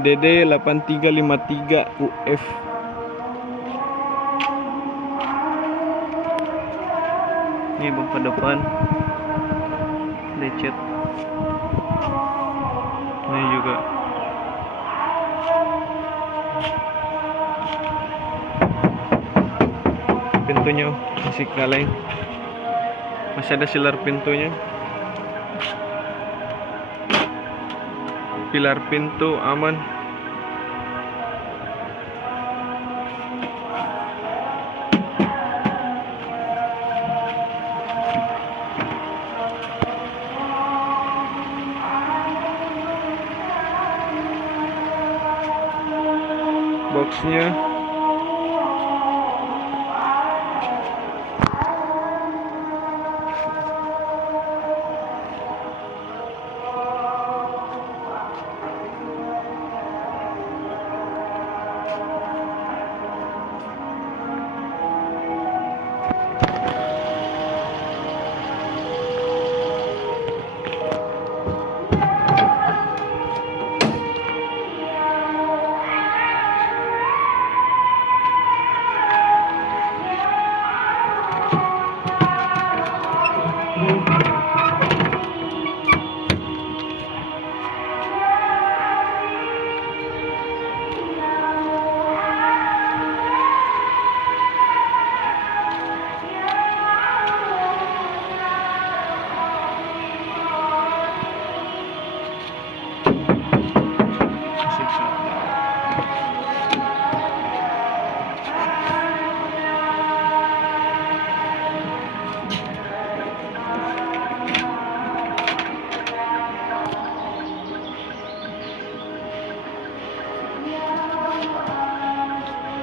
DD 8353 UF. Ini bangka depan lecet. Ini juga pintunya masih kaleng, masih ada silar pintunya. Pilar pintu aman. Boxnya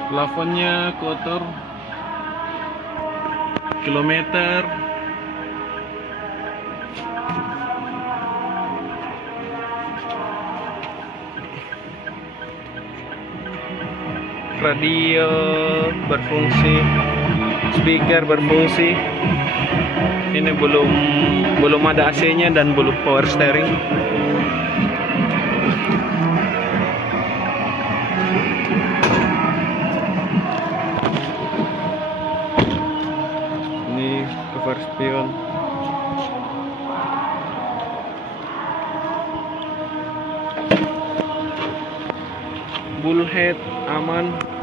plafonnya kotor, kilometer, radio berfungsi, speaker berfungsi. Ini belum ada AC-nya dan belum power steering. Ini cover spion. Bullhead aman.